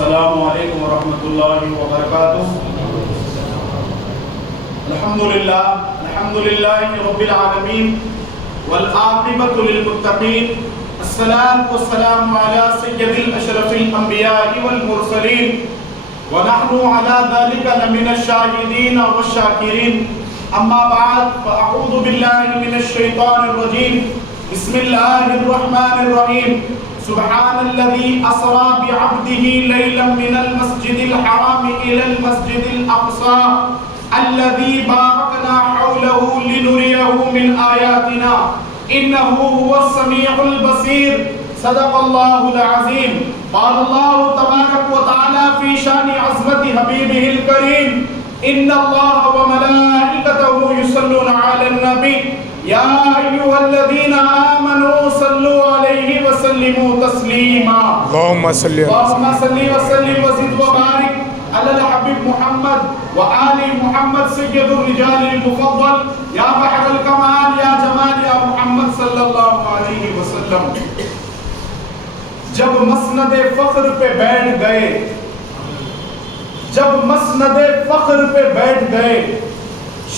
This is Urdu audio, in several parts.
السلام علیکم ورحمۃ اللہ وبرکاتہ۔ الحمدللہ رب العالمین والعاقبۃ للمتقین، الصلاۃ والسلام علی سید الاشرف الانبیاء والمرسلین ونحن علی ذلک لمن الشاہدین والشاکرین، اما بعد فاعوذ باللہ من الشیطان الرجیم، بسم اللہ الرحمن الرحیم۔ سبحان الذي أسرى بعبده ليلا من المسجد الحرام إلى المسجد الأقصى الذي باركنا حوله لنريه من آياتنا إنه هو السميع البصير، صدق الله العظيم۔ قال الله تبارك وتعالى في شان عظمة حبيبه الكريم، إن الله وملائكته يصلون على النبي يا أيها الذين آمنوا صلوا عليه وسلموا تسليما۔ اللهم صل وسلم وزد وبارك على الحبيب محمد وآل محمد سيد الرجال المفضل يا بحر الكمال يا جمال يا محمد صلى الله عليه وسلم۔ جب مسند فخر پہ بیٹھ گئے، جب مسند فخر پہ بیٹھ گئے،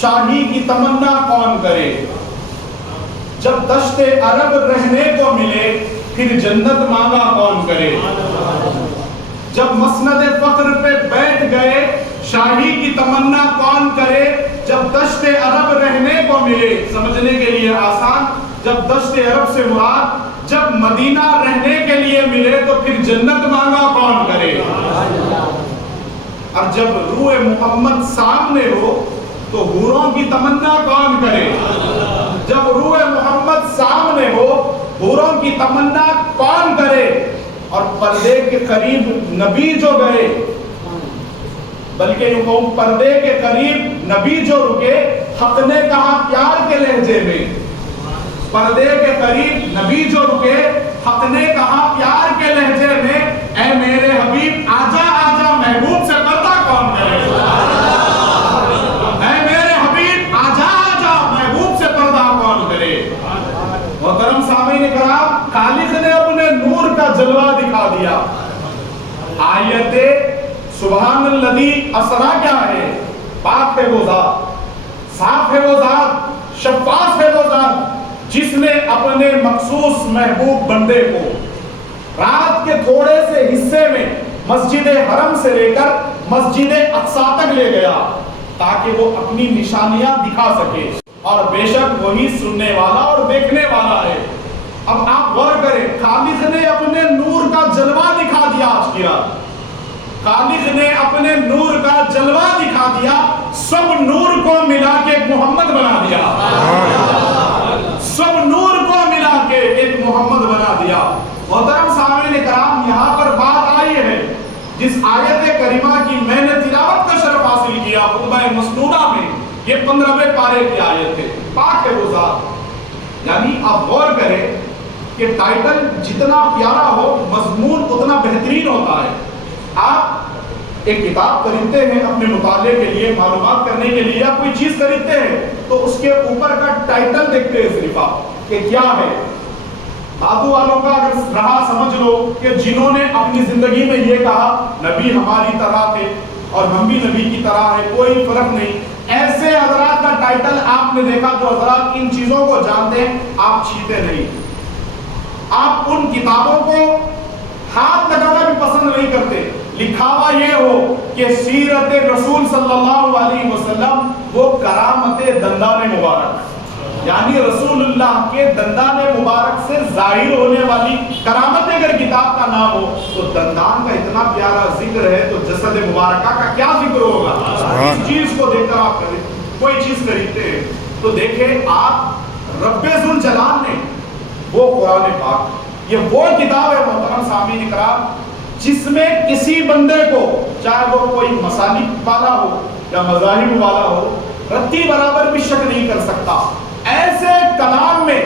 شاہی کی تمنا کون کرے؟ جب دشت عرب رہنے کو ملے، پھر جنت مانگا کون کرے؟ جب مسند فخر پہ بیٹھ گئے، شاہی کی تمنا کون کرے؟ جب دشت عرب رہنے کو ملے، سمجھنے کے لیے آسان، جب دشت عرب سے مراد جب مدینہ رہنے کے لیے ملے تو پھر جنت مانگا کون کرے؟ اور جب روح محمد سامنے ہو تو حوروں کی تمنا کون کرے؟ جب روح محمد سامنے ہو، حوروں کی تمنا کون کرے؟ اور پردے کے قریب نبی جو گئے، بلکہ یوں کہوں پردے کے قریب نبی جو رکے، حق نے کہا پیار کے لہجے میں، پردے کے قریب نبی جو رکے، حق نے کہا پیار کے لہجے میں، اے میرے حبیب آجا آجا، محبوب سے پردہ کون کرے؟ اے میرے حبیب آجا آجا، محبوب سے پردہ کون کرے؟ محترم سامعین کرام، خالق نے اپنے نور کا جلوہ دکھا دیا۔ آیت سبحان الذی اسریٰ کیا ہے؟ پاک ہے وہ ذات، صاف ہے وہ ذات، شفاف ہے وہ ذات، جس نے اپنے مخصوص محبوب بندے کو رات کے تھوڑے سے حصے میں مسجد حرم سے لے کر مسجد اقصیٰ تک لے گیا تاکہ وہ اپنی نشانیاں دکھا سکے، اور بے شک وہی سننے والا اور دیکھنے والا ہے۔ اب آپ غور کریں، خالق نے اپنے نور کا جلوہ دکھا دیا آج کی رات، خالق نے اپنے نور کا جلوہ دکھا دیا، سب نور کو ملا کے ایک محمد بنا دیا، سب نور کو ملا کے ایک محمد بنا دیا۔ محترم سامعین کرام، یہاں پر بات آئی ہے جس آیت کریمہ کی میں نے تلاوت کا شرف حاصل کیا خطبہ مسنونہ میں، یہ 15ویں پارے کی آیت ہے، پاک ہے وہ ذات۔ یعنی آپ غور کریں کہ ٹائٹل جتنا پیارا ہو، مضمون اتنا بہترین ہوتا ہے۔ آپ ایک کتاب خریدتے ہیں اپنے مطالعے کے لیے، معلومات کرنے کے لیے، آپ کوئی چیز خریدتے ہیں تو اس کے اوپر کا ٹائٹل دیکھتے ہیں صرف آپ کہ کیا ہے۔ دادو والوں کا اگر رہا سمجھ لو کہ جنہوں نے اپنی زندگی میں یہ کہا نبی ہماری طرح تھے اور ہم بھی نبی کی طرح ہیں، کوئی فرق نہیں، ایسے حضرات کا ٹائٹل آپ نے دیکھا جو حضرات ان چیزوں کو جانتے ہیں، آپ چھیتے نہیں، آپ ان کتابوں کو ہاتھ لگانا بھی پسند نہیں کرتے۔ لکھا ہوا یہ ہو کہ سیرت رسول صلی اللہ علیہ وسلم وہ کرامت دندان مبارک، یعنی رسول اللہ کے دندان مبارک سے ظاہر ہونے والی کرامت اگر کتاب کا نام ہو تو دندان کا اتنا پیارا ذکر ہے تو جسد مبارکہ کا کیا ذکر ہوگا؟ اس چیز کو دیکھ کر آپ کوئی چیز خریدتے ہیں تو دیکھیں آپ رب ذوالجلال نے وہ قرآن پاک، یہ وہ کتاب ہے محترم سامعین کرام جس میں کسی بندے کو، چاہے وہ کوئی مسالک والا ہو یا مذاہب والا ہو، رتی برابر بھی شک نہیں کر سکتا۔ ایسے کلام میں،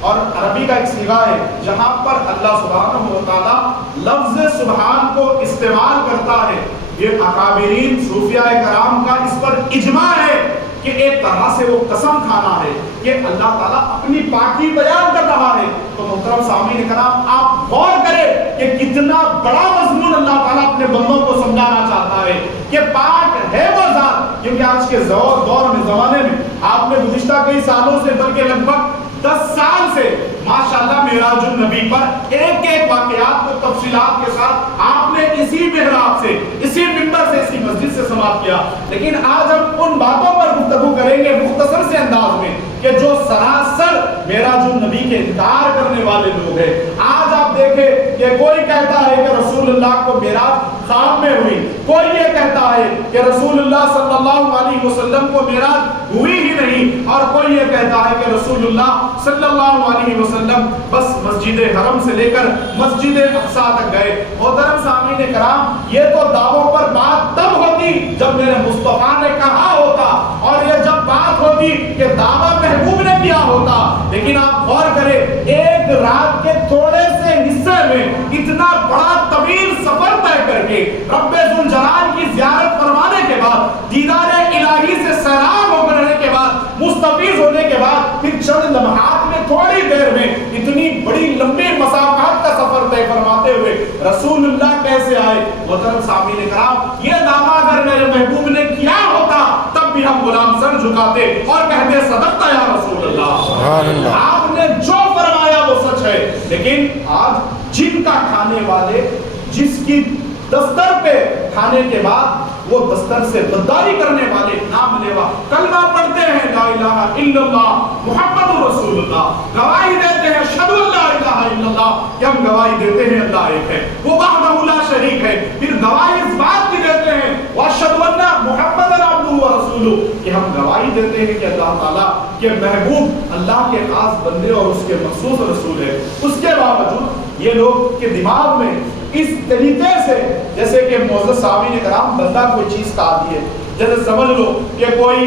اور عربی کا ایک صیغہ ہے جہاں پر اللہ سبحانہ و تعالی لفظ سبحان کو استعمال کرتا ہے، یہ اکابرین صوفیاء کرام کا اس پر اجماع ہے کہ ایک طرح سے وہ قسم کھانا ہے کہ اللہ تعالیٰ اپنی پاکی بیان کر رہا ہے۔ تو محترم سامعین کرام، آپ غور کریں کہ کتنا بڑا مضمون اللہ تعالیٰ اپنے اپنے بندوں کو سمجھانا چاہتا ہے کہ پاک ہے وہ ذات، کیونکہ آج کے دور میں زمانے میں آپ نے گزشتہ کئی سالوں سے بلکہ لگ بھگ 10 سال سے ماشاءاللہ معراج النبی پر ایک ایک واقعات کو تفصیلات کے ساتھ آپ نے اسی محراب سے، اسی منبر سے، اسی مسجد سے سماعت کیا، لیکن آج ہم ان باتوں پر گفتگو کریں گے مختصر سے انداز میں کہ جو سراسر معراج النبی کے انکار کرنے والے لوگ ہیں۔ آج آپ دیکھیں کہ کوئی کہتا ہے کہ رسول اللہ کو معراج خواب میں ہوئی، کوئی یہ کہتا ہے کہ رسول اللہ صلی اللہ علیہ وسلم کو معراج ہوئی ہی نہیں، اور کوئی یہ کہتا ہے کہ رسول اللہ صلی اللہ علیہ وسلم بس مسجد حرم سے لے کر مسجد اقصی تک گئے۔ محترم سامعین کرام، یہ تو دعووں پر بات تب ہوتی جب میرے مصطفیٰ نے کہا ہوتا، اور یہ جب بات ہوتی کہ دعویٰ محبوب نے کیا ہوتا، لیکن آپ غور کریں ایک رات کے تھوڑے سے حصے میں اتنا بڑا طویل سفر طے کر کے رب ذوالجلال کی زیارت فرمانے کے بعد، دیدار الہی سے سیراب ہو کرنے کے بعد، مستفیض ہونے کے بعد، پھر چند لمحات میں تھوڑی دیر میں اتنی بڑی لمبی مسافات کا سفر طے فرماتے ہوئے رسول اللہ کیسے آئے؟ محترم سامعین کرام، یہ دعویٰ اگر میرے محبوب نے کیا ہوتا تب بھی ہم غلام سر جھکاتے اور کہتے صدقت یا رسول اللہ، آپ نے جو فرمایا وہ سچ ہے۔ لیکن آج جن کا کھانے والے، جس کی دستر پہ کھانے کے بعد وہ دستر سے غداری کرنے والے نام لیوا کلمہ پڑھتے ہیں لا الہ الا اللہ محمد رسول اللہ، گواہی دیتے ہیں اشہد ان لا الہ الا اللہ، کہ ہم گواہی دیتے ہیں اللہ ایک ہے، وہ وحدہ لا شریک ہے، پھر گواہی اس بات کی دیتے ہیں واشہد ان محمد عبدہ ورسولہ، کہ ہم گواہی دیتے ہیں کہ اللہ تعالیٰ کے محبوب اللہ کے خاص بندے اور اس کے مخصوص رسول ہے۔ اس کے باوجود یہ لوگ کے دماغ میں اس طریقے سے، جیسے کہ معزز سامعین کرام، بندہ کوئی چیز کا عادی ہے، جیسے سمجھ لو کہ کوئی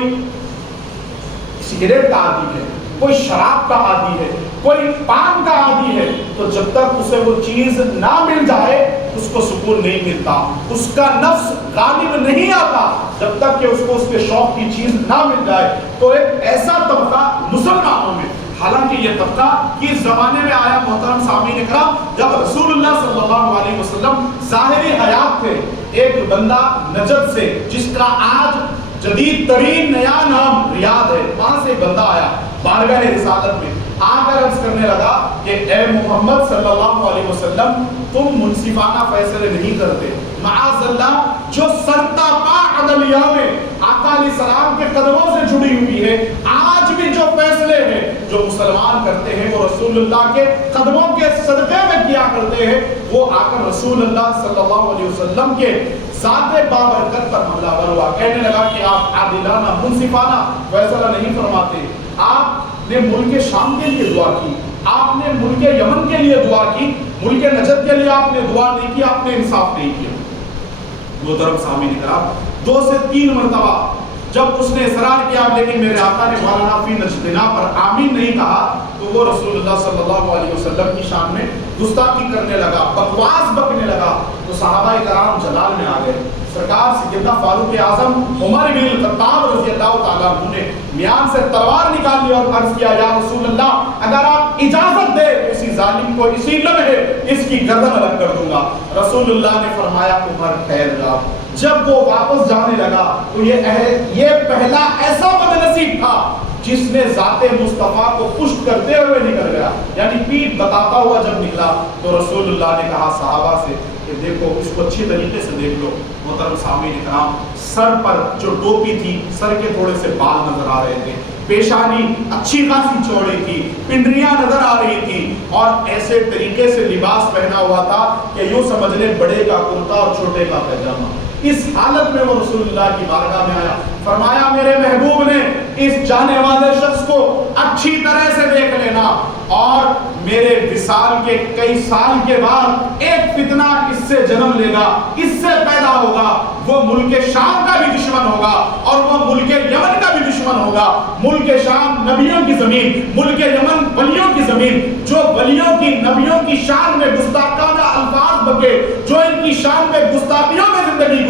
سگریٹ کا عادی ہے، کوئی شراب کا عادی ہے، کوئی پان کا عادی ہے، تو جب تک اسے وہ چیز نہ مل جائے اس کو سکون نہیں ملتا، اس کا نفس غالب نہیں آتا جب تک کہ اس کو اس کے شوق کی چیز نہ مل جائے۔ تو ایک ایسا طبقہ مسلمانوں میں، حالانکہ یہ طبقہ کس زمانے میں آیا محترم سامعین اکرام؟ جب رسول اللہ صلی اللہ علیہ وسلم ظاہری حیات تھے، ایک بندہ نجد سے جس کا آج جدید ترین نیا نام ریاض ہے، وہاں سے بندہ آیا بارگاہ رسالت میں، آ کر عرض کرنے لگا کہ اے محمد صلی اللہ علیہ وسلم، تم منصفانہ فیصلے نہیں کرتے، معاذ اللہ جو سرتا پا عدلیہ میں آقا علیہ السلام کے قدموں سے جڑی ہوئی ہے، آج بھی جو فیصلے ہیں جو مسلمان کرتے ہیں وہ رسول اللہ کے قدموں کے صدقے میں کیا کرتے ہیں، وہ آ کر رسول اللہ صلی اللہ علیہ وسلم کے ذات بابرکت پر حملہ ور ہوا، کہنے لگا کہ آپ عادلانہ منصفانہ فیصلہ نہیں فرماتے، آپ نے ملک شام کے لیے دعا کی، آپ نے ملک یمن کے لیے دعا کی، ملک نجد کے لیے آپ نے دعا نہیں کی، آپ نے انصاف نہیں کیا۔ محترم سامعین کرام، 2 سے 3 مرتبہ جب اس نے اصرار کیا لیکن میرے آقا نے مولانا فی نجدنا پر آمین نہیں کہا، تو وہ رسول اللہ صلی اللہ علیہ وسلم کی شان میں گستاخی کرنے لگا، بکواس بکنے لگا، تو صحابہ کرام جلال میں آ گئے۔ سرکار سیدنا فاروق اعظم عمر بن الخطاب رضی اللہ تعالیٰ عنہ نے میان سے تلوار نکال لی اور عرض کیا یا رسول اللہ، اگر آپ اجازت دے تو اسی ظالم کو اسی لمحے اس کی گردن الگ کر دوں گا۔ رسول اللہ نے فرمایا عمر ٹھہر جا۔ جب وہ واپس جانے لگا تو یہ پہلا ایسا بدنصیب تھا جس نے ذات مصطفیٰ کو پشت کرتے ہوئے نکل گیا، یعنی پیٹھ بتاتا ہوا جب نکلا تو رسول اللہ نے کہا صحابہ سے کہ دیکھو اس کو اچھی طریقے سے دیکھ لو۔ محترم سامعین کرام، سر پر جو ٹوپی تھی، سر کے تھوڑے سے بال نظر آ رہے تھے، پیشانی اچھی خاصی چوڑی تھی، پنڈریاں نظر آ رہی تھی، اور ایسے طریقے سے لباس پہنا ہوا تھا کہ یوں سمجھ لیں بڑے کا کرتا اور چھوٹے کا پیجامہ۔ اس حالت میں وہ رسول اللہ کی بارگاہ میں آیا، فرمایا میرے محبوب نے اس جانے والے شخص کو اچھی طرح سے دیکھ لینا، اور میرے وصال کے کئی سال کے بعد ایک فتنہ اس سے جنم لے گا، اس سے پیدا ہوگا، وہ ملک شام کا بھی دشمن ہوگا اور وہ ملک یمن کا بھی دشمن ہوگا۔ ملک شام نبیوں کی زمین، ملک یمن ولیوں کی زمین، جو ولیوں کی نبیوں کی شان میں گستاخانہ الفاظ بکے، جو ان کی شان میں گستاخیوں میں زندگی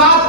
7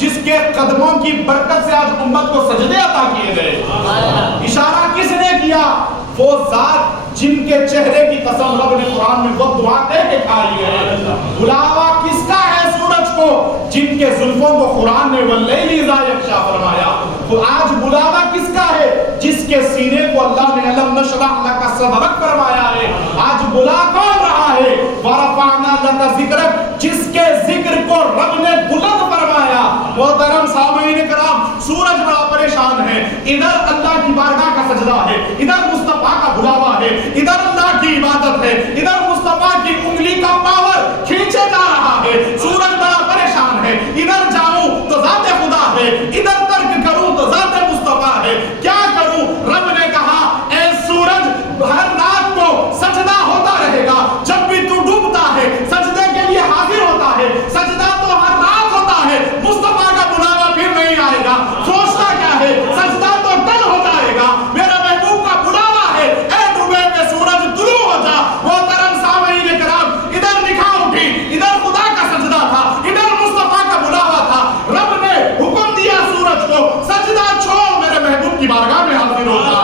جس کے قدموں کی برکت سے آج امت کو سجدے عطا کیے گئے. اشارہ کس نے کیا؟ وہ ذات جن کے چہرے کی قسم رب نے قرآن میں وہ دعا دے کے کھائی ہے. بلاوا کس کا ہے سورج کو؟ جن کے زلفوں کو قرآن نے واللیل اذا یغشا فرمایا. تو آج بلاوا کس کا ہے؟ جس کے سینے کو اللہ نے الم نشرح لک صدرک فرمایا ہے. آج بلا کون رہا ہے؟ ورفعنا لک ذکرک، جس کے ذکر کو رب نے بلند فرمایا. محترم سامعین کرام، سورج بڑا پریشان ہے. ادھر اللہ کی بارگاہ کا سجدہ ہے، ادھر مصطفیٰ کا بلاوا ہے، ادھر اللہ کی عبادت ہے، ادھر مصطفیٰ کی انگلی کا پاور کھینچے جا رہا ہے. سورج بڑا پریشان ہے. ادھر جاؤں تو ذات خدا ہے، ادھر ترک کروں تو ذات مصطفیٰ ہے. کیا کروں؟ رب نے کہا اے سورج ہر رات کو سجدہ ہوتا رہے گا. جب بھی تو ڈوبتا ہے سجدے کے لیے حاضر ہوتا ہے. سجدہ تو ہر رات ہوتا ہے. مصطفیٰ کا بلاوا پھر نہیں آئے گا. سوچتا کیا ہے؟ سجدہ تو کل ہو جائے گا. میرا محبوب کا بلاوا ہے، اے ڈوبے میں سورج طلوع ہو جا. محترم سامعین کرام، ادھر نکاح اٹھی، ادھر خدا کا سجدہ تھا، ادھر مصطفیٰ کا بلاوا تھا. رب نے حکم دیا سورج کو سجدہ چھوڑ، میرے محبوب کی بارگاہ میں حاضر ہو جا.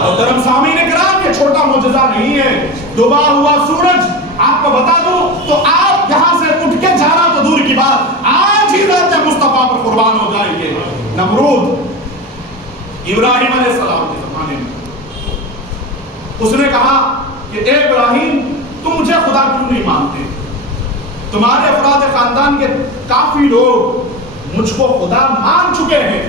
محترم سامعین کرام، یہ چھوٹا معجزہ نہیں ہے. ڈوبا ہوا سورج آپ کو بتا دوں تو آپ یہاں سے اٹھ کے جانا تو دور کی بات، آج ہی ذات مصطفیٰ پر قربان ہو جائیں گے. نمرود ابراہیم علیہ السلام کے زمانے میں اس نے کہا کہ اے ابراہیم، تم مجھے خدا کیوں نہیں مانتے؟ تمہارے افراد خاندان کے کافی لوگ مجھ کو خدا مان چکے ہیں.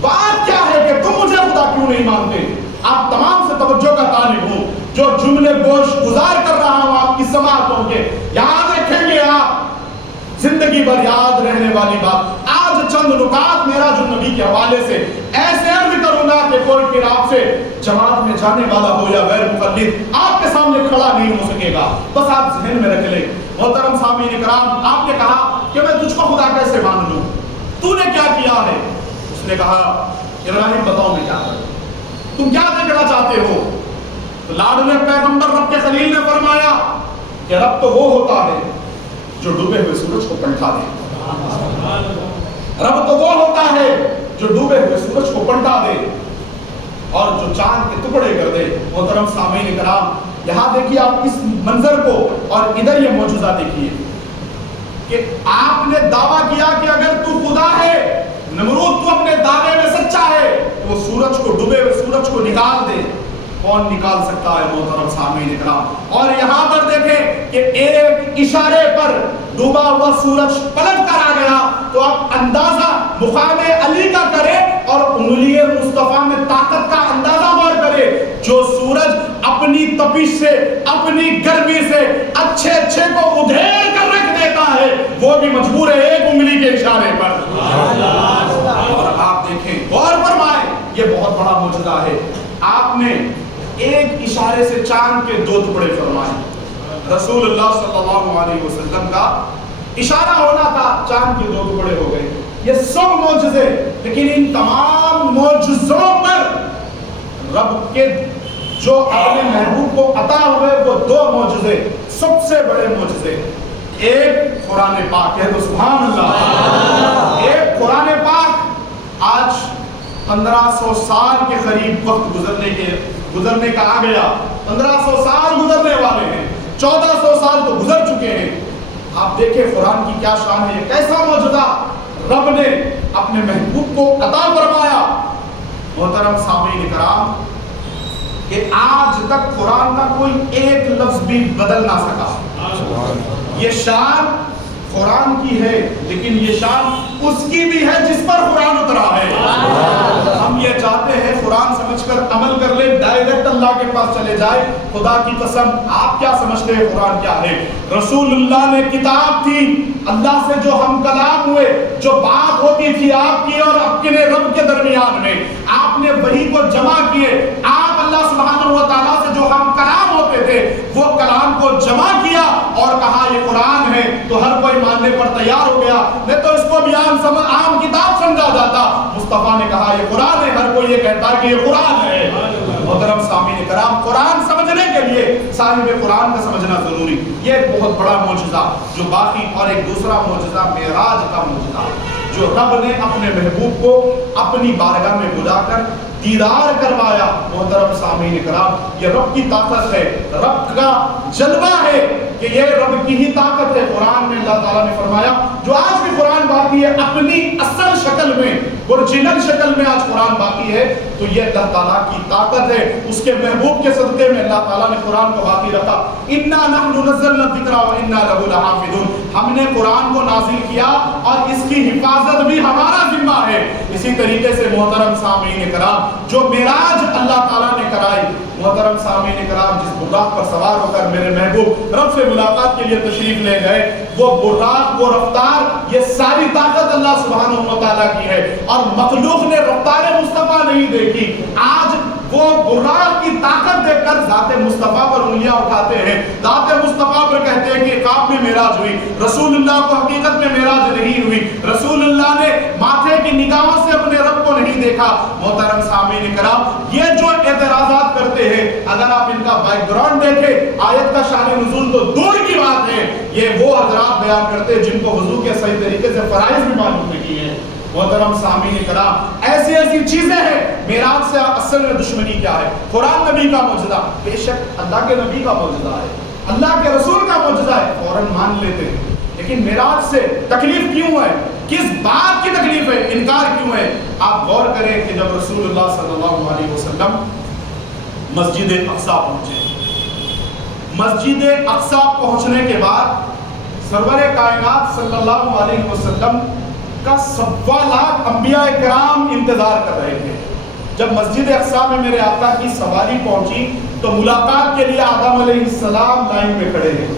بات کیا ہے کہ تم مجھے خدا کیوں نہیں مانتے؟ آپ تمام سے توجہ کا طالب ہوں. جو جملے گوش گزار کر رہا ہوں آپ کی سماعتوں کے، یاد رکھیں گے آپ، زندگی بھر یاد رہنے والی بات. آج چند نکات میرا جو نبی کے حوالے سے ایسے عرض کروں گا کہ کوئی پھر آپ سے جماعت میں جانے والا ہو یا غیر مقلد آپ کے سامنے کھڑا نہیں ہو سکے گا. بس آپ ذہن میں رکھ لیں. محترم سامعین کرام، آپ نے کہا کہ میں تجھ کو خدا کیسے مان لوں؟ تو نے کیا کیا ہے؟ اس نے کہا ابراہیم بتاؤ میں کیا کروں، تم کیا دیکھنا چاہتے ہو؟ تو لاڈ نے پیغمبر رب کے خلیل نے فرمایا کہ رب تو وہ ہوتا ہے جو ڈوبے ہوئے سورج کو پلٹا دے. رب تو وہ ہوتا ہے جو ڈوبے ہوئے سورج کو پلٹا دے اور جو چاند کے ٹکڑے کر دے. محترم سامعین کرام، یہاں دیکھیے آپ اس منظر کو اور ادھر یہ معجزہ دیکھیے کہ آپ نے دعویٰ کیا کہ اگر تو خدا ہے، نمرود تو اپنے دعوے میں سچا ہے، تو وہ سورج کو ڈوبے ہوئے سورج کو نکال دے. کون نکال سکتا ہے محترم سامعین کرام؟ اور یہاں پر دیکھیں کہ ایک اشارے پر ڈوبا ہوا سورج پلٹ کر آ گیا. تو آپ اندازہ مقام علی کا کرے اور انگلی مصطفیٰ میں طاقت کا اندازہ غور کرے. جو سورج اپنی تپش سے، اپنی گرمی سے اچھے اچھے کو ادھیڑ کر رکھ دیتا ہے، وہ بھی مجبور ہے ایک انگلی کے اشارے پر. اور آپ دیکھیں، غور فرمائیں، یہ بہت بڑا معجزہ ہے. آپ نے ایک اشارے سے چاند کے دو ٹکڑے فرمائے. رسول اللہ صلی اللہ علیہ وسلم کا اشارہ ہونا تھا، چاند کے دو ٹکڑے ہو گئے. یہ سب معجزے، لیکن ان تمام معجزوں پر رب کے جو اپنے محبوب کو عطا ہوئے وہ دو معجزے سب سے بڑے معجزے. ایک قرآن پاک ہے، تو سبحان اللہ. ایک قرآن پاک آج 1500 سال کے قریب وقت گزرنے کا آ گیا. 1500 سال گزرنے والے ہیں، 1400 سال تو گزر چکے ہیں. آپ دیکھیں قرآن کی کیا شان ہے، کیسا معجزہ رب نے اپنے محبوب کو عطا فرمایا. محترم سامعین کرام، کہ آج تک قرآن کا کوئی ایک لفظ بھی بدل نہ سکا. یہ شان قرآن کی ہے، لیکن یہ شان اس کی بھی ہے جس پر قرآن اترا ہے. ہم یہ چاہتے ہیں قرآن سمجھ کر عمل کر لیں، ڈائریکٹ اللہ کے پاس چلے جائے. خدا کی قسم، آپ کیا سمجھتے ہیں قرآن کیا ہے؟ رسول اللہ نے کتاب تھی، اللہ سے جو ہم کلام ہوئے، جو بات ہوتی تھی آپ کی اور اپنے رب کے درمیان میں، آپ نے وحی کو جمع کیے. آپ اللہ سبحانہ و تعالیٰ سے جو ہم کلام ہوتے تھے وہ کلام کو جمع کیا اور کہا یہ قرآن ہے. تو ہر کوئی ماننے پر تیار ہو گیا. میں تو اس کو بھی عام کتاب سمجھا جاتا. مصطفیٰ نے کہا یہ قرآن ہے، ہر کوئی یہ کہتا کہ یہ قرآن ہے. محترم سامعین کرام، قرآن سمجھنے کے لیے صاحب قرآن کا سمجھنا ضروری. یہ ایک بہت بڑا معجزہ جو باقی، اور ایک دوسرا معجزہ معراج کا معجزہ جو رب نے اپنے محبوب کو اپنی بارگاہ میں بلا کر دیدار کروایا. محترم سامعین کرام، یہ رب کی طاقت ہے، رب کا جلوہ ہے کہ یہ رب کی ہی طاقت ہے. قرآن میں اللہ تعالیٰ نے فرمایا جو آج بھی قرآن باقی ہے اپنی اصل شکل میں، اوریجنل شکل میں آج قرآن باقی ہے، تو یہ اللہ تعالیٰ کی طاقت ہے. اس کے محبوب کے صدقے میں اللہ تعالیٰ نے قرآن کو باقی رکھا. اِنَّا نَحْنُ نَزَّلْنَا الذِّكْرَ وَإِنَّا لَهُ لَحَافِظُونَ. ہم نے قرآن کو نازل کیا اور اس کی حفاظت بھی ہمارا ذمہ ہے. اسی طریقے سے محترم سامعین کرام، جو معراج اللہ تعالیٰ نے کرائی، محترم سامعین کرام، جس براق پر سوار ہو کر میرے محبوب رب سے ملاقات کے لیے تشریف لے گئے، وہ براق، وہ رفتار، یہ ساری طاقت اللہ سبحانہ و تعالیٰ کی ہے. اور مخلوق نے رفتار مصطفیٰ نہیں دیکھی. آج وہ براق کی طاقت دیکھ کر ذات مصطفیٰ پر انگلیاں اٹھاتے ہیں، ذات مصطفیٰ پر کہتے ہیں کہ خواب میں معراج ہوئی. رسول اللہ کو حقیقت میں معراج نہیں ہوئی. رسول اللہ نے ماتھے کی نگاہوں سے اپنے رب کو نہیں دیکھا. محترم سامعین کرام، یہ جو اعتراضات کرتے ہیں، اگر آپ ان کا بیک گراؤنڈ دیکھیں، آیت کا شان نزول تو دور کی بات ہے، یہ وہ حضرات بیان کرتے ہیں جن کو وضو کے صحیح طریقے سے فرائض بھی معلوم نہیں ہے. محترم سامعین کرام، ایسی ایسی چیزیں ہیں. معراج سے اصل میں دشمنی کیا ہے؟ قرآن نبی کا معجزہ، بے شک اللہ کے نبی کا معجزہ ہے، اللہ کے رسول کا معجزہ ہے، فوراً مان لیتے ہیں. لیکن معراج سے تکلیف کیوں ہے؟ کس بات کی تکلیف ہے؟ انکار کیوں ہے؟ آپ غور کریں کہ جب رسول اللہ صلی اللہ علیہ وسلم مسجد اقصیٰ پہنچے، مسجد اقصیٰ پہنچنے کے بعد سرور کائنات صلی اللہ علیہ وسلم کا 1.25 لاکھ انبیاء کرام انتظار کر رہے تھے. جب مسجد اقصیٰ میں میرے آقا کی سواری پہنچی تو ملاقات کے لیے آدم علیہ السلام لائن میں کھڑے ہیں،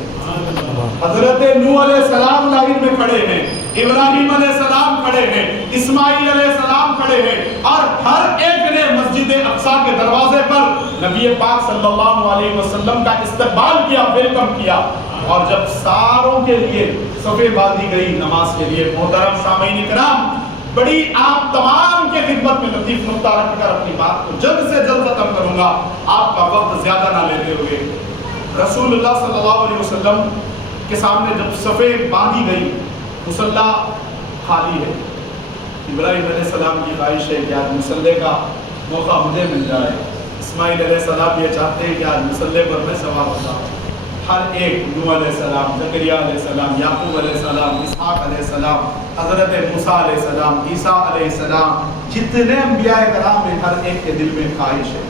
حضرت نوح علیہ السلام لائن میں کھڑے ہیں، ابراہیم علیہ السلام کھڑے ہیں، اسماعیل علیہ السلام کھڑے ہیں، اور ہر ایک نے مسجد اقصیٰ کے دروازے پر نبی پاک صلی اللہ علیہ وسلم کا استقبال کیا، ویلکم کیا. اور جب ساروں کے لیے صفیں باندھی گئی نماز کے لیے، محترم سامعین کرام، بڑی آپ تمام کے خدمت میں لطیف نقطہ رکھ کر اپنی بات کو جلد سے جلد ختم کروں گا، آپ کا وقت زیادہ نہ لیتے ہوئے. رسول اللہ صلی اللہ علیہ وسلم کے سامنے جب صفیں باندھی گئی، مصلی خالی ہے. ابراہیم علیہ السلام کی خواہش ہے کہ آج مصلی کا موقع مجھے مل جائے. اسماعیل علیہ السلام یہ چاہتے ہیں کہ آج مصلی پر میں سوار ہو جاؤں. ہر ایک، نوح علیہ السلام، زکریا علیہ السلام، یعقوب علیہ السلام، اسحاق علیہ السلام، حضرت موسیٰ علیہ السلام، عیسیٰ علیہ السلام، جتنے انبیاء کرام ہیں، ہر ایک کے دل میں خواہش ہے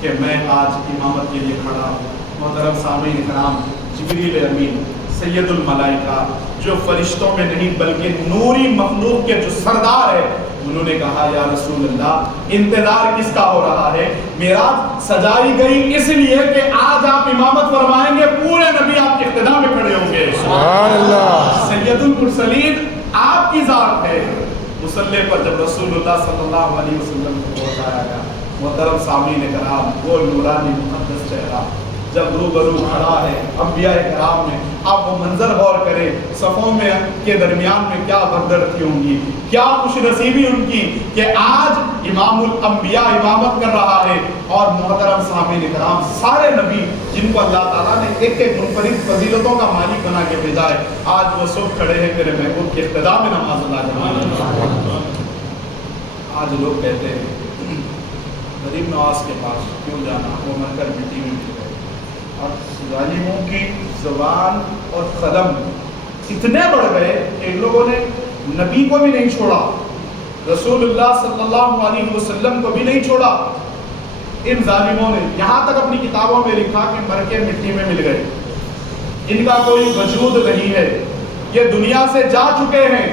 کہ میں آج امامت کے لیے کھڑا ہوں. محترم سامعین کرام، جبریل امین سید الملائکہ، جو فرشتوں میں نہیں بلکہ نوری مخلوق کے جو سردار ہے، انہوں نے کہا یا رسول اللہ انتظار کس کا ہو رہا ہے؟ معراج سجائی گئی اس لیے کہ آج آپ امامت فرمائیں گے، پورے نبی آپ کے اقتداء میں کھڑے ہوں گے. سبحان اللہ. سید المرسلین آپ کی ذات ہے. مصلی پر جب رسول اللہ صلی اللہ علیہ وسلم کو پہنچایا گیا، محترم سامعین کرام، وہ نورانی مقدس چہرہ جب روبرو کھڑا ہے انبیاء کرام میں، آپ وہ منظر غور کریں، صفوں میں کے درمیان میں کیا بردرتی ہوں گی، کیا خوش نصیبی ان کی کہ آج امام الانبیاء امامت کر رہا ہے. اور محترم سامعین کرام، سارے نبی جن کو اللہ تعالیٰ نے ایک ایک منفرد فضیلتوں کا مالک بنا کے بھیجا ہے، آج وہ سب کھڑے ہیں میرے محبوب کے اقتداء میں نماز ادا کرنے. آج لوگ کہتے ہیں غریب نواز کے پاس کیوں جانا، وہ مر کر مٹی میں مل گئے. اور ظالموں کی زبان اور قلم اتنے بڑھ گئے کہ ان لوگوں نے نبی کو بھی نہیں چھوڑا، رسول اللہ صلی اللہ علیہ وسلم کو بھی نہیں چھوڑا. ان ظالموں نے یہاں تک اپنی کتابوں میں لکھا کہ مر کے مٹی میں مل گئے، ان کا کوئی وجود نہیں ہے، یہ دنیا سے جا چکے ہیں.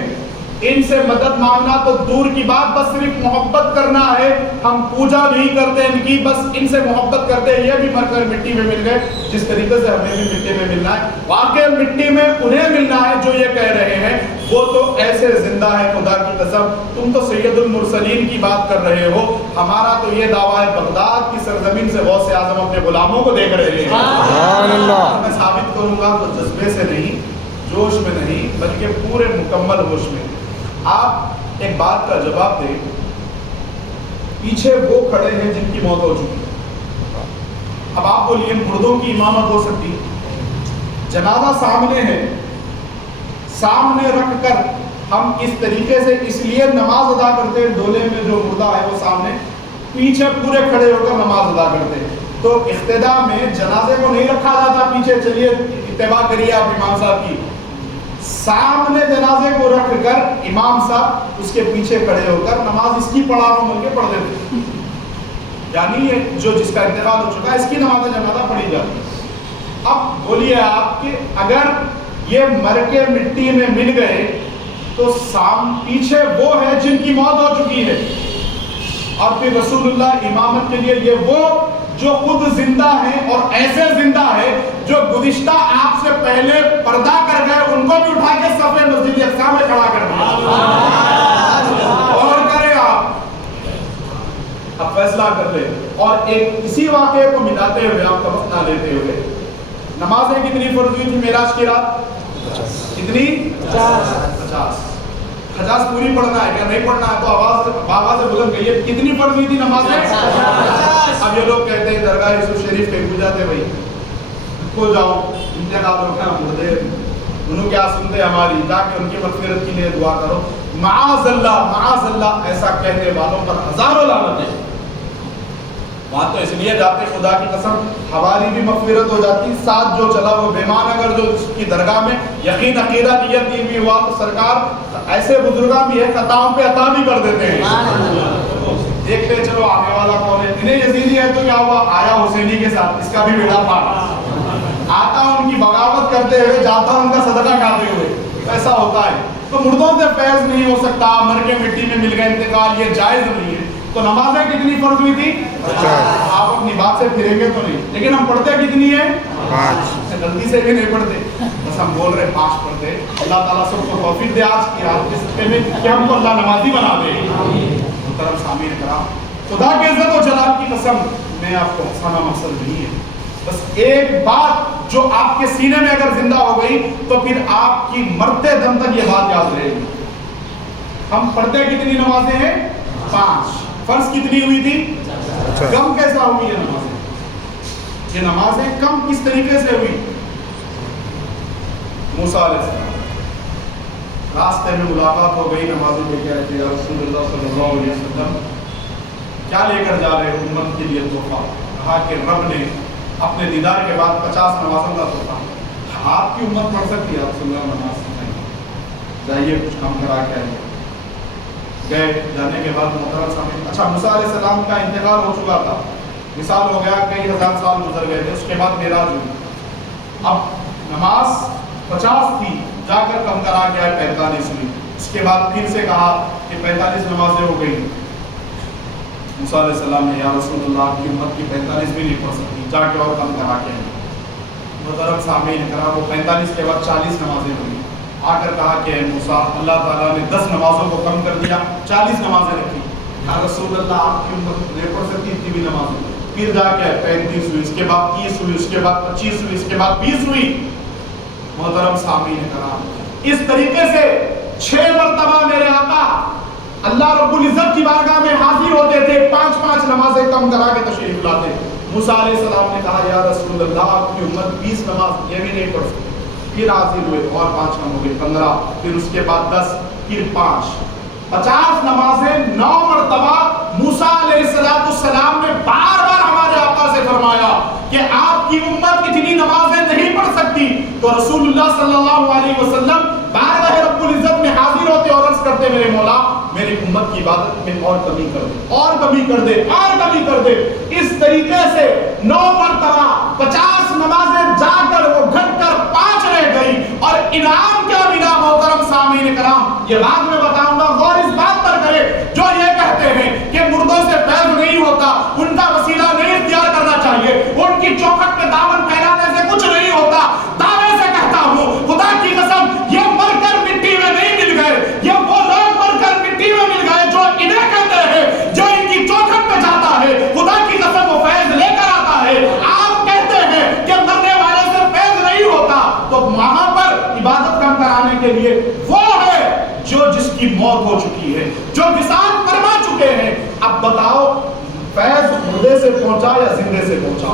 ان سے مدد مانگنا تو دور کی بات، بس صرف محبت کرنا ہے. ہم پوجا نہیں کرتے ان کی، بس ان سے محبت کرتے ہیں. یہ بھی مر کر مٹی میں مل گئے، جس طریقے سے ہمیں بھی مٹی میں ملنا ہے. واقعی مٹی میں انہیں ملنا ہے جو یہ کہہ رہے ہیں، وہ تو ایسے زندہ ہے خدا کی قسم. تم تو سید المرسلین کی بات کر رہے ہو، ہمارا تو یہ دعویٰ ہے بغداد کی سرزمین سے غوث اعظم اپنے غلاموں کو دیکھ رہے ہیں. سبحان اللہ. میں ثابت کروں گا تو جذبے سے نہیں، جوش میں نہیں، بلکہ پورے مکمل ہوش میں. آپ ایک بات کا جواب دیں، پیچھے وہ کھڑے ہیں جن کی موت ہو چکی ہے، اب آپ بولیے مردوں کی امامت ہو سکتی؟ جنازہ سامنے ہے، سامنے رکھ کر ہم اس طریقے سے اس لیے نماز ادا کرتے ہیں، ڈولے میں جو مردہ ہے وہ سامنے، پیچھے پورے کھڑے ہو کر نماز ادا کرتے ہیں. تو اقتداء میں جنازے کو نہیں رکھا جاتا پیچھے چلیے اتباع کریے آپ امام صاحب کی، سامنے جنازے کو رکھ کر امام صاحب اس کے پیچھے کھڑے ہو کر نماز اس کی پڑھا رہا ہوں بول کے پڑھ دیتے. یعنی یہ جو جس کا انتقال ہو چکا ہے اس کی نماز جنازہ پڑھی جاتی. اب بولیے آپ کہ اگر یہ مر کے مٹی میں مل گئے تو پیچھے وہ ہے جن کی موت ہو چکی ہے، اور پھر رسول اللہ امامت کے لیے یہ وہ جو خود زندہ ہیں اور ایسے زندہ ہے جو گزشتہ آپ سے پہلے پردہ کر گئے، ان کو بھی اٹھا کے صف مسجد اقصی میں کھڑا کر دیا. اور کرے آپ اب فیصلہ کر لیں. اور ایک اسی واقعے کو ملاتے ہوئے آپ کا وقت نہ لیتے ہوئے، نمازیں کتنی فرض ہوئی تھی معراج کی رات؟ کتنی؟ 50 پوری پڑھنا ہے کیا؟ نہیں پڑھنا ہے تو آواز سے بلند کہیے کتنی فرض ہوئی تھی نمازیں؟ اب یہ لوگ کہتے ہیں درگاہ یوسف شریف پہ پوجا تھے بھائی کو جاؤ انتقال ہو گیا مردے انہوں کیا سنتے ہماری، جا کے ان کی مغفرت کے لیے دعا کرو. معاذ اللہ ایسا کہنے والوں پر ہزاروں لعنتیں. وہاں تو اس لیے جاتے خدا کی قسم ہماری بھی مغفرت ہو جاتی، ساتھ جو چلا وہ بیمان اگر جو اس کی درگاہ میں یقین عقیدہ نیت دی ہوئی ہوا تو سرکار ایسے بزرگاں بھی ہے خطاؤں پہ عطا بھی کر دیتے ہیں. دیکھتے چلو آنے والا کون ہے، انہیں یزیدی ہے تو کیا ہوا، آیا حسینی کے ساتھ، اس کا بھی بیڑا پار. آتا ان کی بغاوت کرتے ہوئے، جاتا ان کا صدقہ کھاتے ہوئے. ایسا ہوتا ہے. تو مردوں سے فیض نہیں ہو سکتا، مر کے مٹی میں مل گئے انتقال، یہ جائز نہیں ہے. تو نمازیں کتنی فرض ہوئی تھی؟ آپ اپنی بات سے پھریں گے تو نہیں، لیکن ہم پڑھتے کتنی ہیں؟ 5. غلطی سے بھی نہیں پڑھتے، بس ہم بول رہے 5 پڑھتے. اللہ تعالیٰ سب کو توفیق دے آج کی رات کے صدقے میں کہ ہم کو اللہ نمازی بنا دے. محترم سامعین کرام، خدا کے عزت و جلال کی قسم میں آپ کو ہنسانا مقصد نہیں ہے، بس ایک بات جو آپ کے سینے میں اگر زندہ ہو گئی تو پھر آپ کی مرتے دم تک یہ بات یاد رہے گی. ہم پڑھتے کتنی نمازیں ہیں؟ 5. فرض کتنی ہوئی تھی؟ کم کیسا ہوئی ہے نمازیں؟ یہ نمازیں کم کس طریقے سے ہوئی؟ موسیٰ علیہ السلام راستے میں ملاقات ہو گئی، نمازیں لے کے آئے تھے، یا رسول اللہ صلی اللہ علیہ وسلم کیا لے کر جا رہے ہیں امت کے لیے تحفہ؟ کہا کہ رب نے اپنے دیدار کے بعد 50 نمازوں کا تحفہ. آپ کی امت پڑھ سکتی ہے؟ آپ صلی اللہ نماز سکھائیں، جائیے کچھ کام کرا کے آئیے. گئے، جانے کے بعد محترم سامنے اچھا موسیٰ علیہ السلام کا انتقال ہو چکا تھا، مثال ہو گیا، کئی ہزار سال گزر گئے تھے. اس کے بعد معراج ہوئی. اب نماز 50 تھی، جا کر کم کرا کے آئے 45 ہوئی. اس کے بعد پھر سے کہا کہ 45 نمازیں ہو گئی. موسیٰ علیہ السلام نے یا رسول اللہ کی امت کی 45 بھی نہیں پڑھ سکتی، جا کے اور کم کرا کے آئے. محترم سامعین کرام، وہ 45 کے بعد 40 نمازیں ہوئی. آ کر کہا کہ موسیٰ اللہ تعالیٰ نے 10 نمازوں کو کم کر دیا، 40 نمازیں رکھی. یا رسول اللہ آپ کی امت نہیں پڑھ سکتی اتنی بھی نمازیں. پھر جا کے 35 ہوئی، اس کے بعد 30 ہوئی، اس کے بعد 25 ہوئی، اس کے بعد 20 ہوئی. محترم سامعین کرام، اس طریقے سے 6 مرتبہ میرے آقا اللہ رب العزت کی بارگاہ میں حاضر ہوتے تھے، 5 نمازیں کم کرا کے تشریف لاتے. موسیٰ علیہ السلام نے کہا یا رسول اللہ آپ کی امت 20 نماز یہ بھی نہیں پڑھ سکتی. پھر حاضر ہوئے اور 5 کم ہو گئے 15، پھر اس کے بعد 10، پھر 5، 50 نمازیں 9 مرتبہ. موسیٰ علیہ السلام نے بار بار ہمارے آقا سے فرمایا کہ آپ کی امت اتنی نمازیں نہیں پڑھ سکتی. تو رسول اللہ صلی اللہ علیہ وسلم بارگاہ رب العزت میں حاضر ہوتے اور عرض کرتے میرے مولا میری امت کی عبادت میں اور کمی کر دے، اور کمی کر دے، اور کمی کر دے. اس طریقے سے 9 مرتبہ 50 نمازیں جا کر وہ گھٹ کر 5 رہ گئی. اور انعام کیا ملا محترم سامعین کرام، یہ بعد میں بتاؤں گا. غور اس بات پر کرے جو یہ کہتے ہیں کہ مردوں سے فیض نہیں ہوتا، ان کا وسیلہ نہیں اختیار کرنا چاہیے، ان کی چوکھٹ پہ دامن پھیلانے سے کچھ نہیں ہوتا. دعوے سے کہتا ہوں خدا کی قسم یہ مر کر مٹی میں نہیں مل گئے، یہ وہ لوگ مر کر مٹی میں مل گئے جو انہیں کہتے ہیں، جو ان کی چوکھٹ پہ جاتا ہے خدا کی قسم وہ فیض لے کر آتا ہے. آپ کہتے ہیں کہ مرنے والے سے فیض نہیں ہوتا، تو وہاں پر عبادت کم کرانے کے لیے وہ ہے جو جس کی موت ہو چکی ہے، جو وصال فرما چکے ہیں. اب بتاؤ فیض مردے سے پہنچا یا زندے سے پہنچا؟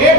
1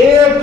1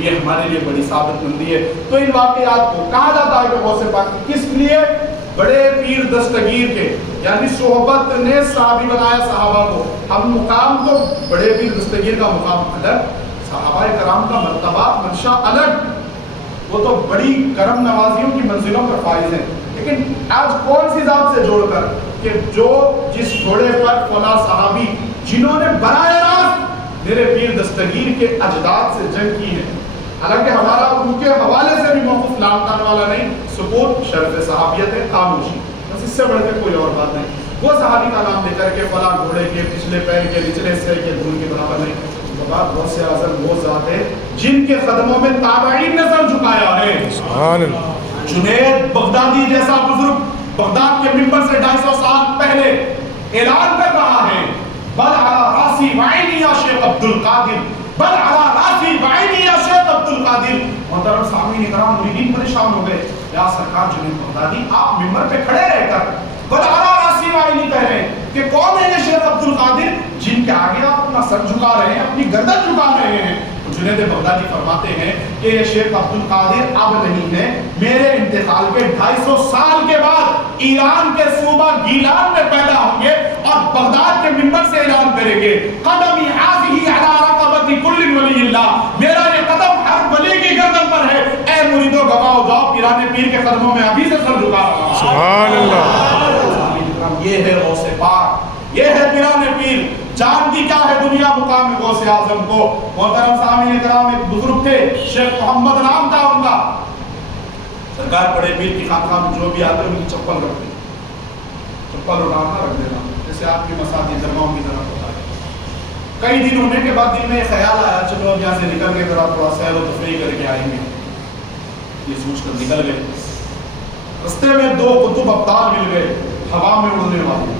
تو یہ ہمارے لیے بڑی ثابت مندی ہے۔ تو ان واقعات کو کہا جاتا ہے کہ غوث پاک کس لیے؟ بڑے پیر دستگیر کے، یعنی صحبت نے صحابی بنایا صحابہ کو۔ ہم مقام تو بڑے پیر دستگیر کا مقام الگ، صحابہ کرام کا مرتبہ منشا الگ، وہ تو بڑی کرم نوازیوں کی منزلوں پر فائز ہیں۔ لیکن آج کون سی ذات سے جوڑ کر کہ جو جس گھوڑے پر فلاں صحابی جنہوں نے براہ راست میرے پیر دستگیر کے اجداد سے جنگ کی ہے، حالانکہ ہمارا ان کے حوالے سے بھی موقف لامتان والا نہیں، سکوت شرف صحابیت ہے، خاموشی، بس اس سے بڑھ کے کوئی اور بات نہیں۔ وہ صحابی کا نام لے کر کے فلاں گھوڑے کے پچھلے پیر کے نچلے حصے کے دھول کے برابر نہیں۔ غوث اعظم وہ ذات ہے جن کے قدموں میں تابعین نے سر جھکایا ہے۔ سبحان اللہ۔ جنید بغدادی جیسا بزرگ بغداد کے منبر سے 250 سال پہلے اعلان کر رہا ہے، بل علی راسی وعینی یا شیخ عبد القادر، بل علی راسی وعینی یا شیخ عبد القادر۔ محترم سامعین کرام، مریدین پریشان ہو گئے، یا سرکار جنید بغدادی آپ منبر پہ کھڑے رہ کر بل علی راسی وعینی کہہ رہے ہیں کہ کون ہے یہ شیخ عبد القادر جن کے آگے آپ اپنا سر جھکا رہے ہیں، اپنی گردن جھکا رہے ہیں؟ جنید بغدادی فرماتے ہیں کہ یہ شیخ عبد القادر اب نہیں ہے، میرے انتقال کے 250 سال کے بعد ایران کے صوبہ گیلان میں پیدا ہوں گے اور بغداد کے منبر سے اعلان کریں گے، قدمی حاضی علی رقبتی کل ولی اللہ، میرا یہ قدم ہر ولی کی گردن پر ہے، اے مریدو گواہ جاؤ پیران پیر کے قدموں میں ابھی سے سر جھکا رہا ہوں۔ سبحان اللہ۔ یہ ہے غوث پاک، یہ ہے پیران پیر۔ جانتی کیا ہے دنیا مقام غوث اعظم کو؟ محترم سامعین کرام، ایک بزرگ تھے شیخ محمد نام تھا ان کا، سرکار بڑے پیر کی خانقاہ میں جو بھی آتے ان کی چپل رکھ دی، چپل اٹھانا رکھ دینا، جیسے آپ کی مساجد جماؤں کی طرف ہوتا ہے۔ کئی دن ہونے کے بعد دل میں خیال آیا چلو اب یہاں سے نکل کے ذرا تھوڑا سیر و تفریح کر کے آئیں گے، یہ سوچ کر نکل گئے۔ رستے میں 2 قطب ابطال مل گئے، ہوا میں اڑنے والے،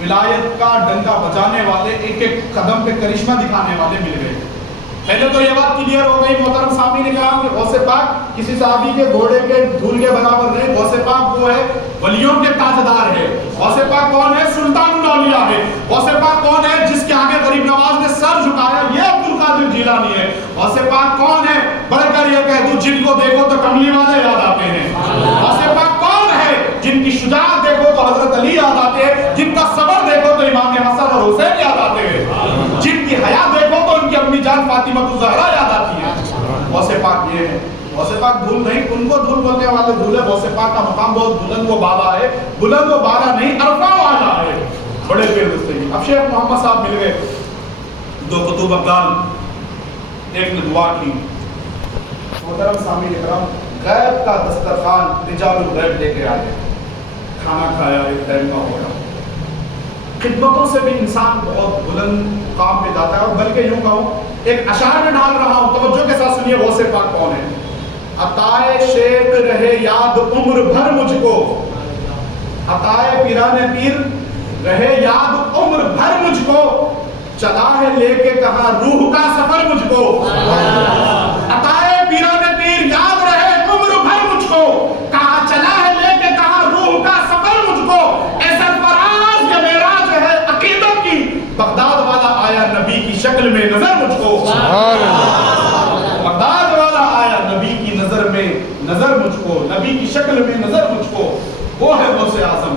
ولایت کا ڈنکا بجانے والے، ایک ایک قدم پہ کرشمہ دکھانے والے مل گئے۔ پہلے تو یہ بات کلیئر ہو گئی محترم سامعین کرام کہ غوث پاک کسی صحابی کے گھوڑے کے دھول کے برابر نہیں، غوث پاک وہ ہے ولیوں کے تاجدار ہے۔ غوث پاک کون ہے؟ سلطان الاولیاء ہے۔ غوث پاک کون ہے؟ جس کے آگے غریب نواز نے سر جھکایا، یہ عبد القادر جیلانی ہے۔ غوث پاک کون ہے؟ بڑھ کر یہ کہہ دوں جن کو دیکھو تو کملی والے یاد آتے ہیں۔ غوث پاک کون ہے؟ جن کی شجاعت دیکھو تو حضرت علی یاد آتے ہیں، جن کا صبر دیکھو تو امام حسن اور حسین یاد آتے ہیں، جن کی حیا دیکھو تو ان کی اپنی جان فاطمہ الزہرا یاد آتی ہے۔ غوث پاک یہ ہے۔ غوث پاک دھول نہیں، ان کو دھول بولنے والے دھول ہے۔ غوث پاک کا مقام بہت بلند و بالا ہے، بلند و بالا نہیں عرفہ والا ہے، بڑے پیر دستگیر۔ اب شیخ محمد صاحب مل گئے، 2 قطب ابدال، ایک نے دعا کی۔ محترم سامعین کرام، غیب کا دسترخوان رجال الغیب لے کے آئے، کھانا کھایا، ایک ٹائم کا ہو گیا۔ خدمتوں سے بھی انسان بہت بلند مقام پہ جاتا ہے، اور بلکہ یوں کہوں ایک اشعار میں ڈال رہا ہوں، توجہ کے ساتھ سنیے غوث پاک کون ہے۔ عطائے شیخ رہے یاد عمر بھر مجھ کو، عطائے پیران پیر رہے یاد عمر بھر مجھ کو، چلا ہے لے کے کہاں روح کا سفر مجھ کو، عطائے پیران پیر یاد رہے عمر بھر مجھ کو، کہاں چلا ہے لے کے کہاں روح کا سفر مجھ کو، ایسا فراز یہ معراج ہے عقیدت کی، بغداد والا آیا نبی کی شکل میں نظر مجھ کو، بغداد والا آیا نبی کی نظر میں نظر مجھ کو، نبی کی شکل میں نظر مجھ کو، وہ ہے غوث اعظم۔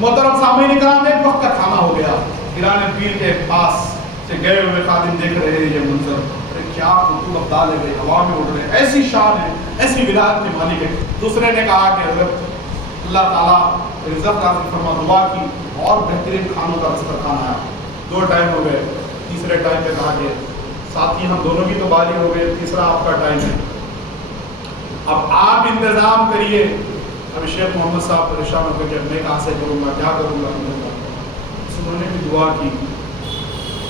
محترم سامعین کرام، ایک وقت کا کھانا ہو گیا، پیران پیر کے پاس سے گئے ہوئے خادم دیکھ رہے ہیں یہ منظر، کیا قطب ابدال ہے، ہوا میں اڑ رہے، ایسی شان ہے، ایسی ولایت کے مالک ہے۔ دوسرے نے کہا کہ حضرت اللہ تعالیٰ رزق نازل فرما، دعا کی، اور بہترین کھانوں کا دسترخوان آیا۔ 2 ٹائم ہو گئے، تیسرے ٹائم پہ کہا کہ ساتھی ہم دونوں کی تو باری ہو گئی، تیسرا آپ کا ٹائم ہے، اب آپ انتظام کریے۔ اب شیخ محمد صاحب پریشان ہو گئے کہ میں کہاں سے کروں گا، کیا کروں گا۔ انہوں نے بھی دعا کی،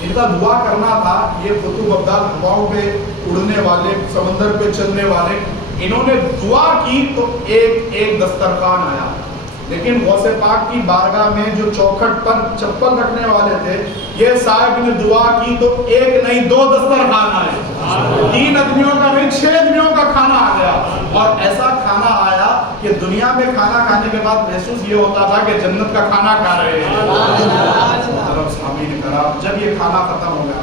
ان کا دعا کرنا تھا، یہ قطب ابدال ہواؤں پہ اڑنے والے، سمندر پہ چلنے والے، انہوں نے دعا کی تو ایک دسترخوان آیا، لیکن غوث پاک کی بارگاہ میں جو چوکھٹ پر چپل رکھنے والے تھے، یہ صاحب نے دعا کی تو ایک نہیں 2 دسترخوان آئے، 3 آدمیوں کا نہیں 6 آدمیوں کا کھانا آ گیا، اور ایسا کھانا آیا کہ دنیا میں کھانا کھانے کے بعد محسوس یہ ہوتا تھا کہ جنت کا کھانا کھا رہے ہیں۔ جب یہ کھانا ختم ہو گیا،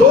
2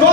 2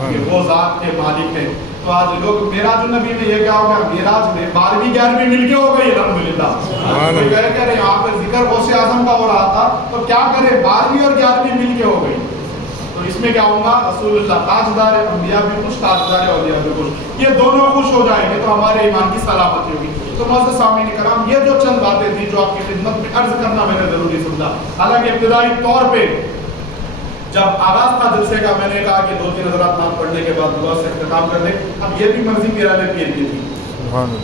کہ وہ ذات کے مالک ہیں. تو آج لوگ معراج النبی میں یہ کیا ہو گیا, معراج میں 12ویں 11ویں مل کے ہو گئی الحمدللہ. کوئی کہہ رہے یہاں پہ ذکر غوث اعظم کا ہو رہا تھا تو کیا کرے 12ویں اور 11ویں مل کے ہو گئی. تو اس میں کیا ہوگا, رسول اللہ تاجدار انبیاء بھی خوش, تاجدار اولیاء بھی خوش, یہ دونوں خوش ہو جائیں گے تو ہمارے ایمان کی سلامتی ہوگی. تو معزز سامعین کرام, یہ جو چند باتیں تھیں جو آپ کی خدمت میں عرض کرنا میں نے ضروری سمجھا. حالانکہ ابتدائی طور پہ جب آغاز تھا جلسے کا میں نے کہا کہ 2-3 حضرات نام پڑھنے کے بعد دعا سے اختتام کر دیں. اب یہ بھی مرضی پیر علیہ پیر کی تھی,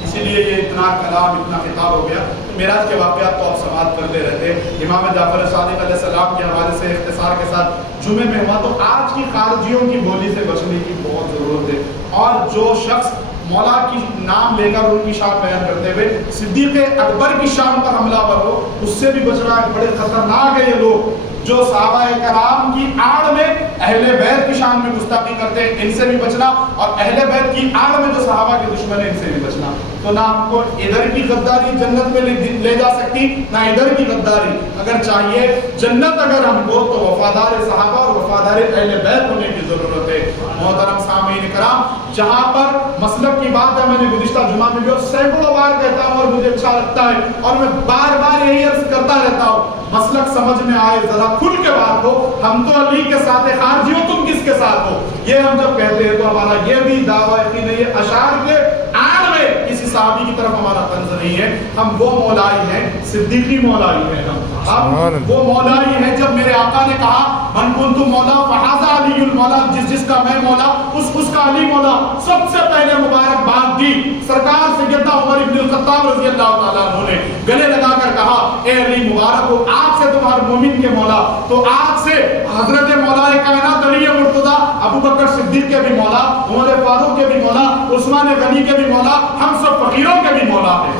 اسی لیے یہ اتنا کلام اتنا خطاب ہو گیا. معراج کے واقعات تو آپ سماعت کرتے رہتے. امام جعفر صادق علیہ السلام کے حوالے سے اختصار کے ساتھ جمعے میں ہوا. تو آج کی خارجیوں کی بولی سے بچنے کی بہت ضرورت ہے. اور جو شخص مولا کی نام لے کر ان کی شان بیان کرتے ہوئے صدیق اکبر کی شان پر حملہ ور ہو, اس سے بھی بچنا ہے. بڑے خطرناک ہے یہ لوگ جو صحابہ کرام کی آڑ میں اہل بیت کی شان میں گستاخی کرتے ہیں, ان سے بھی بچنا. اور اہل بیت کی آڑ میں جو صحابہ کے دشمن ہیں ان سے بھی بچنا. تو نہ ہم کو ادھر کی غداری جنت میں لے جا سکتی, نہ ادھر کی غداری. اگر چاہیے جنت اگر ہم کو تو وفادار صحابہ اور وفادار اہل بیت ہونے کی ضرورت ہے. محترم سامعین کرام, جہاں پر مسلک کی بات ہے, میں نے گزشتہ جمعہ میں بھی سینکڑوں بار کہتا ہوں اور مجھے اچھا لگتا ہے اور میں بار بار یہی عرض کرتا رہتا ہوں, مسلک سمجھ میں آئے ذرا کھل کے بات ہو. ہم تو علی کے ساتھ ہیں, خارجی ہو تم کس کے ساتھ ہو. یہ ہم جب کہتے ہیں تو ہمارا یہ بھی دعویٰ ہے کہ یہ اشعار کے آڑ میں کسی صحابی کی طرف ہمارا طنز نہیں ہے. ہم وہ مولائی ہیں, صدیقی مولائی ہیں. ہم وہ مولائی ہیں جب میرے آقا نے کہا من کنت مولا فہذا علی المولا, جس کا میں مولا اس کا علی مولا. سب سے پہلے مبارکباد دی سرکار سیدنا عمر بن الخطاب رضی اللہ تعالیٰ عنہ نے, گلے لگا کر کہا اے علی مبارک ہو, آج سے تمہارے مومن کے مولا. تو آج سے حضرت مولا کائنات علی مرتضیٰ ابو بکر صدیق کے بھی مولا, عمر فاروق کے بھی مولا, عثمان غنی کے بھی مولا, ہم سب فقیروں کے بھی مولا ہیں.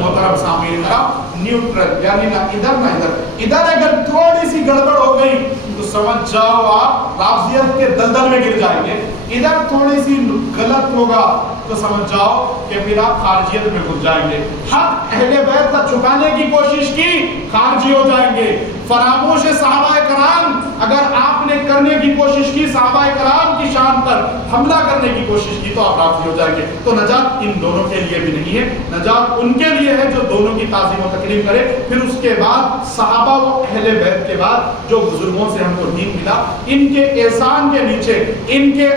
محترم سامعین کرام, نیوٹرل یعنی نہ ادھر نہ ادھر. ادھر اگر تھوڑی سی گڑبڑ ہو گئی تو سمجھ جاؤ آپ رافضیت کے دلدل میں گر جائیں گے. ادھر تھوڑی سی غلط ہوگا تو سمجھ جاؤ کہ پھر آپ خارجیت میں گھس جائیں گے. حق اہل بیت کا چھپانے کی کوشش کی, خارجی ہو جائیں گے. فراموش صحابہ کرام اگر آپ نے کرنے کی کوشش کی, صحابہ کرام کی شان پر حملہ کرنے کی کوشش کی, تو آپ رافضی ہو جائیں گے. تو نجات ان دونوں کے لیے بھی نہیں ہے, نجات ان کے لیے ہے جو دونوں کی تعظیم و تکریم کرے. پھر اس کے بعد صحابہ و اہل بیت کے بعد جو بزرگوں سے ہم کو دین ملا, ان کے احسان کے نیچے, ان کے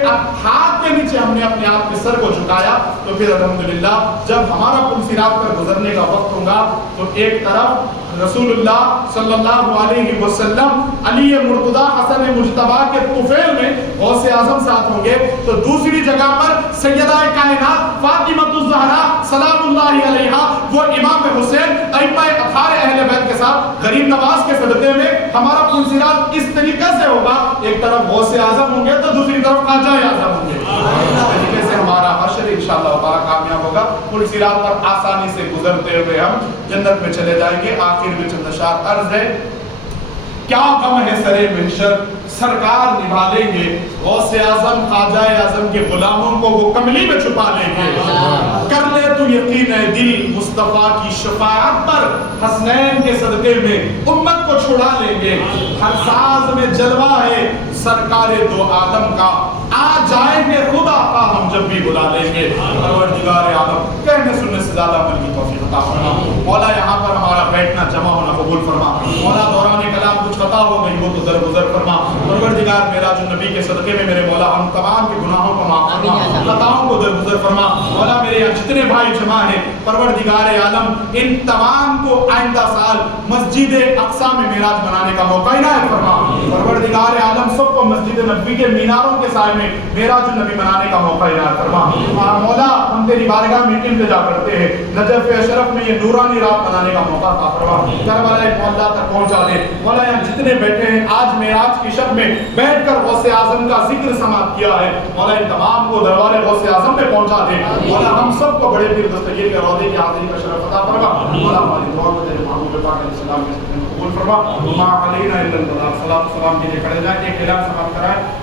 ہاتھ کے نیچے ہم نے اپنے آپ کے سر کو جھکایا. تو پھر الحمدللہ جب ہمارا پل صراط پر گزرنے کا وقت ہوگا تو ایک طرف رسول اللہ صلی اللہ علیہ وسلم علی مرتضیٰ حسن مجتبیٰ کے طفیل میں غوث اعظم ساتھ ہوں گے, تو دوسری جگہ پر سیدہ کائنات فاطمہ الزہرا سلام اللہ علیہا وہ امام حسین ائمہ اطہار اہل بیت کے ساتھ غریب نواز کے صدقے میں ہمارا پل صراط اس طریقے سے ہوگا. ایک طرف غوث اعظم ہوں گے تو دوسری طرف خواجہ اعظم ہوں گے. اس طریقے سے ہمارا حشر انشاءاللہ تعالی کامیاب ہوگا. پل صراط پر آسانی سے گزرتے ہوئے ہم جنت میں چلے جائیں گے. آخر میں چند اشعار عرض ہے, کیا غم ہے سرے محشر سرکار نبھا لیں گے, غوث اعظم خواجہ اعظم کے غلاموں کو وہ کملی میں چھپا لیں گے. کر لے تو یقین ہے دل مصطفیٰ کی شفاعت پر, حسنین کے صدقے میں امت کو چھڑا لیں گے. ہر ساز میں جلوہ ہے سرکار دو عالم کا, آ جائیں گے خدا کا ہم جب بھی بلا لیں گے. پروردگار عالم کہنے سننے سے زیادہ عمل کی توفیق عطا فرما. مولا یہاں پر ہمارا بیٹھنا جمع ہونا قبول فرما. مولا دوران کلام کچھ خطا ہو گئی وہ تو درگزر فرما. پروردگار معراج النبی کے صدقے میں میرے مولا ہم تمام کے گناہوں کو معاف فرما, خطاؤں کو درگزر فرما. مولا میرے یہاں جتنے بھائی جمع ہیں پروردگار عالم ان تمام کو آئندہ سال مسجد اقصی میں معراج منانے کا موقع عنایت فرما. پروردگار عالم سب کو مسجد نبوی کے میناروں کے سائے میں معراج النبی منانے کا موقع عنایت فرما. مولا ہم تیری بارگاہ میں التجا کرتے ہیں نجف اشرف میں یہ نورانی رات منانے کا موقع عطا فرما. کربلا مولا تک پہنچا دے. مولا یہاں جتنے بیٹھے ہیں آج معراج کی شب میں بیٹھ کر غوث اعظم کا ذکر سماعت کیا ہے, مولا ان تمام کو دربار غوث اعظم میں پہنچا دے. مولا ہم سب کو بڑے پیر دستگیر کے روضے کی حاضری کا شرف عطا فرما. مولا ہماری دعا کو تیرے محبوب پاک علیہ السلام کے قبول فرما. ما علینا الا البلاغ. صلاۃ و سلام کے لیے کھڑے جائیں, ایک اعلان سماعت کرائیں.